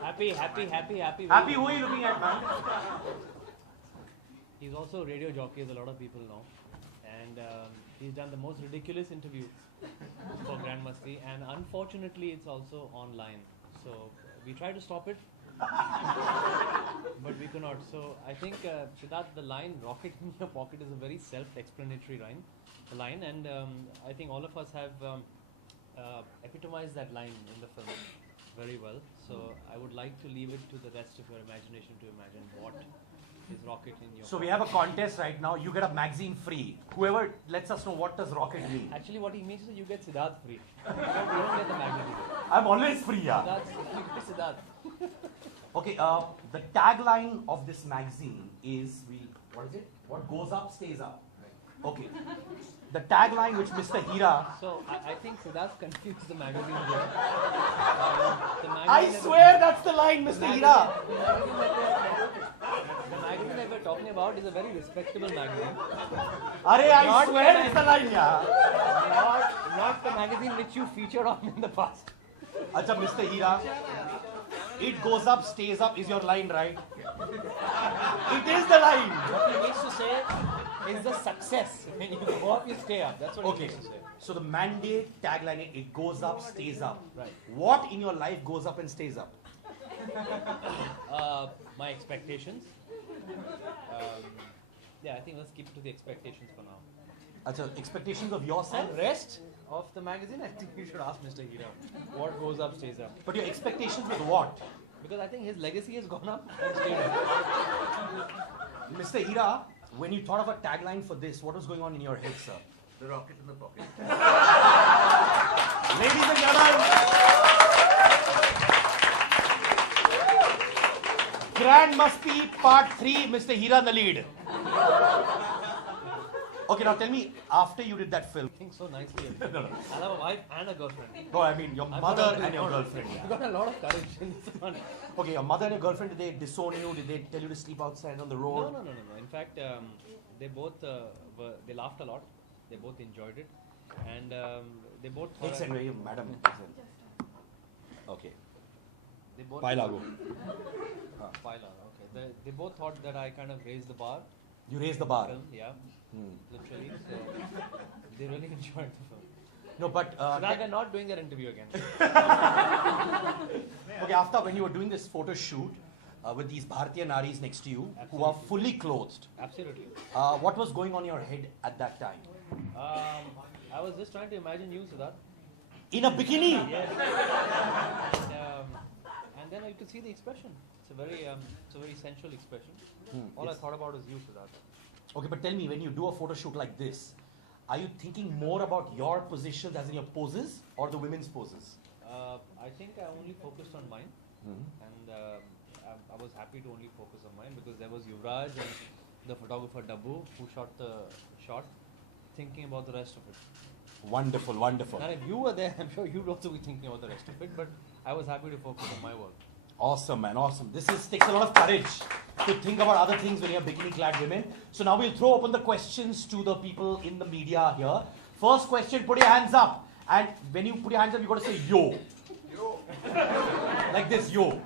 Happy. Happy, who are you looking at, man? He's also a radio jockey, as a lot of people know. And he's done the most ridiculous interview for Grand Masti. And unfortunately, it's also online. So we try to stop it, but we could not. So I think, Siddharth, the line "rocket in your pocket" is a very self-explanatory line, and I think all of us have epitomized that line in the film very well. So I would like to leave it to the rest of your imagination to imagine what is rocket in your So pocket. we have a contest right now. You get a magazine free. Whoever lets us know what does rocket mean. Actually, what he means is you get Siddharth free. You don't get the magazine. I'm always free, yeah. You get Siddharth. Okay, the tagline of this magazine is, what is it? What goes up stays up. Okay. The tagline which Mr. Hira... So I think Siddharth confused the magazine here. I swear that's the line, Mr. Hira. The magazine that we're talking about is a very respectable magazine. I swear it's the line, yeah. Not the magazine which you featured on in the past. Acha, Mr. Hira, it goes up, stays up is your line, right? It is the line. What he needs to say is the success. When you go up, you stay up. That's what he needs to say. So the mandate tagline, it goes up, stays up. Right. What in your life goes up and stays up? My expectations. I think let's keep to the expectations for now. Acha, expectations of yourself? And rest of the magazine, I think you should ask Mr. Hira. What goes up stays up. But your expectations with what? Because I think his legacy has gone up and stayed up. Mr. Hira, when you thought of a tagline for this, what was going on in your head, sir? The rocket in the pocket. Ladies and gentlemen, Grand Masti Part 3, Mr. Hira in the lead. Okay, now tell me, after you did that film... I think so nicely. No. I have a wife and a girlfriend. No, I mean your mother and your girlfriend. You got a lot of courage in this one. Okay, your mother and your girlfriend, did they disown you? Did they tell you to sleep outside on the road? No. In fact, they both they laughed a lot. They both enjoyed it, and they both. Ek second, where you, madam? Okay. They both. Pailago. Paila. Okay. They both thought that I kind of raised the bar. You raised the bar. Film, yeah. Literally. So they really enjoyed the film. No, but So now they're not doing their interview again. okay. After when you were doing this photo shoot with these Bharatiya Naris next to you, who are fully clothed, Absolutely. what was going on in your head at that time? I was just trying to imagine you, Siddharth. In a bikini. Yes. And then you could see the expression. It's a very sensual expression. All I thought about was you, Siddharth. Okay, but tell me, when you do a photo shoot like this, are you thinking more about your positions, as in your poses, or the women's poses? I think I only focused on mine, and I was happy to only focus on mine because there was Yuvraj and the photographer Dabbu who shot the shot, thinking about the rest of it. Wonderful, wonderful. And if you were there, I'm sure you'd also be thinking about the rest of it, but I was happy to focus on my work. Awesome, man, awesome. This takes a lot of courage to think about other things when you're bikini-clad women. So now we'll throw open the questions to the people in the media here. First question, put your hands up. And when you put your hands up, you got to say yo. Yo. Like this, yo.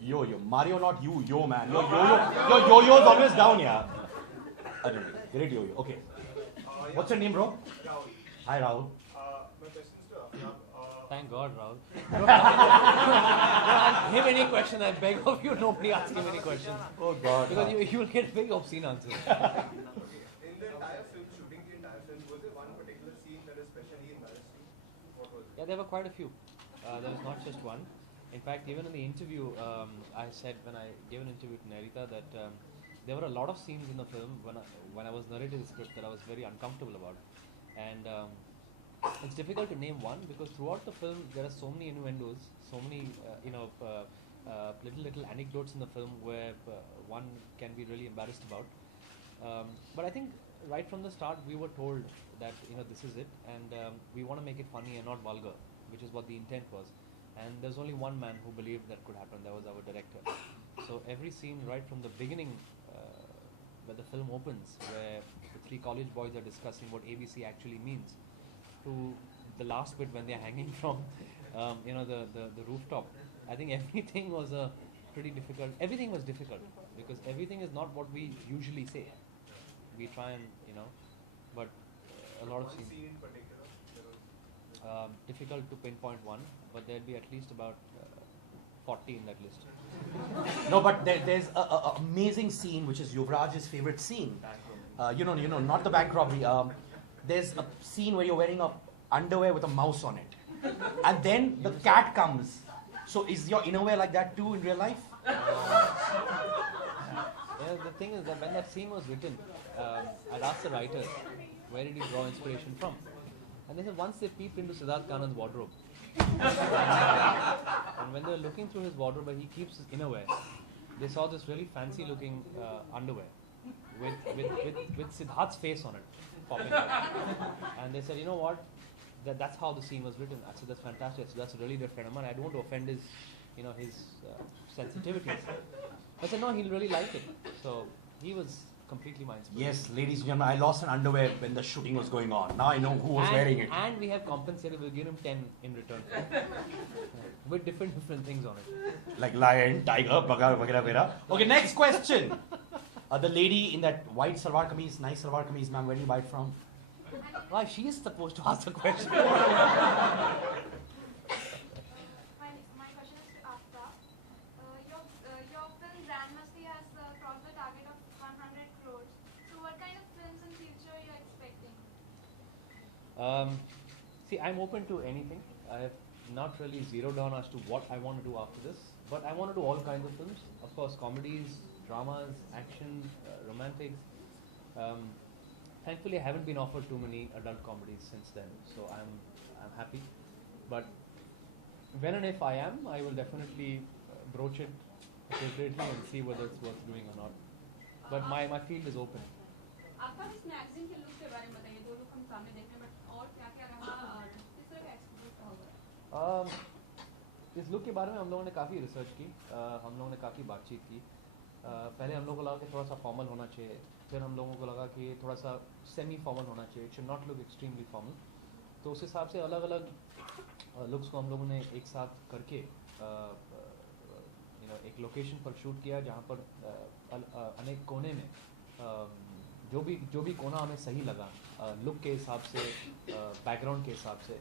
Yo. Mario, not you, yo, man. Your yo-yo is always down here. I don't know. Great yo-yo. Okay. What's your name, bro? Rahul. Hi, Rahul. My questions to Afnab. Thank God, Rahul. Don't ask him any question. I beg of you, nobody ask him any questions. Oh, God. Because you will get very obscene answers. In the entire film, shooting the entire film, was there one particular scene that especially embarrassed you? What was it? Yeah, there were quite a few. There was not just one. In fact, even in the interview, I said when I gave an interview to Narita that there were a lot of scenes in the film when I was narrating the script that I was very uncomfortable about. And it's difficult to name one because throughout the film there are so many innuendos, so many little anecdotes in the film where one can be really embarrassed about. But I think right from the start we were told that this is it, and we want to make it funny and not vulgar, which is what the intent was. And there's only one man who believed that could happen. That was our director. So every scene right from the beginning, where the film opens, where the three college boys are discussing what ABC actually means, to the last bit when they're hanging from the rooftop. I think everything was a pretty difficult. Everything was difficult because everything is not what we usually say. We try and but a lot of One scenes. scene in particular. There was Difficult to pinpoint one, but there'll be at least about 40 in that list. No, but there's a amazing scene which is Yuvraj's favorite scene. Not the bank robbery. There's a scene where you're wearing a underwear with a mouse on it, and then the cat comes. So is your innerwear like that too in real life? Yeah, the thing is that when that scene was written, I'd asked the writers, where did you draw inspiration from? And they said once they peeped into Siddharth Kanan's wardrobe, and when they were looking through his wardrobe where he keeps his innerwear, they saw this really fancy looking underwear with Siddharth's face on it popping out. And they said, you know what, that's how the scene was written. I said, that's fantastic. So that's a really good friend of mine. I don't want to offend his sensitivities. I said, no, he'll really like it. So he was completely my inspiration. Yes, ladies and gentlemen, I lost an underwear when the shooting was going on. Now I know who was wearing it. And we have compensated. We'll give him 10 in return. With different things on it. Like lion, tiger, bagar, vagara, vagara. Okay, next question. The lady in that white salwar kameez, nice salwar kameez, ma'am, where do you buy it from? Why, she is supposed to ask the question. My question is to Aftab. Your film Grand Masti has crossed the target of 100 crores. So what kind of films in future you are expecting? See, I'm open to anything. I have not really zeroed down as to what I want to do after this, but I want to do all kinds of films. Of course, comedies, dramas, action, romantics. Thankfully, I haven't been offered too many adult comedies since then, so I'm happy. But when and if I am, I will definitely broach it appropriately and see whether it's worth doing or not. But my field is open. आपका इस magazine के look के बारे में बताइए. 2 look हम सामने देख रहे हैं, बट और क्या क्या रहा और किस तरह का एक्सपीरियंस होगा? इस लुक के बारे में हम लोगों ने काफ़ी रिसर्च की, हम लोगों ने काफ़ी बातचीत की. पहले हम लोगों को लगा कि थोड़ा सा फॉर्मल होना चाहिए, फिर हम लोगों को लगा कि थोड़ा सा सेमी फॉर्मल होना चाहिए, it should not look extremely formal. तो उस हिसाब से अलग अलग लुक्स को हम लोगों ने एक साथ करके एक लोकेशन पर शूट किया जहाँ पर अनेक कोने में जो भी कोना हमें सही लगा लुक के हिसाब से, बैकग्राउंड के हिसाब से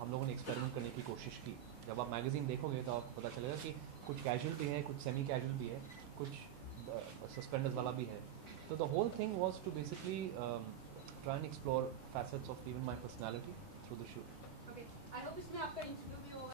हम लोगों ने एक्सपेरिमेंट करने की कोशिश की. जब आप मैगज़ीन देखोगे तो आपको पता चलेगा कि कुछ कैजुअल भी है, कुछ सेमी कैजुअल भी है, कुछ सस्पेंडर्स वाला भी है. तो the whole thing was to basically try and explore facets of even my personality through the shoot. Okay. I hope इसमें आपका इंफ्लुएंस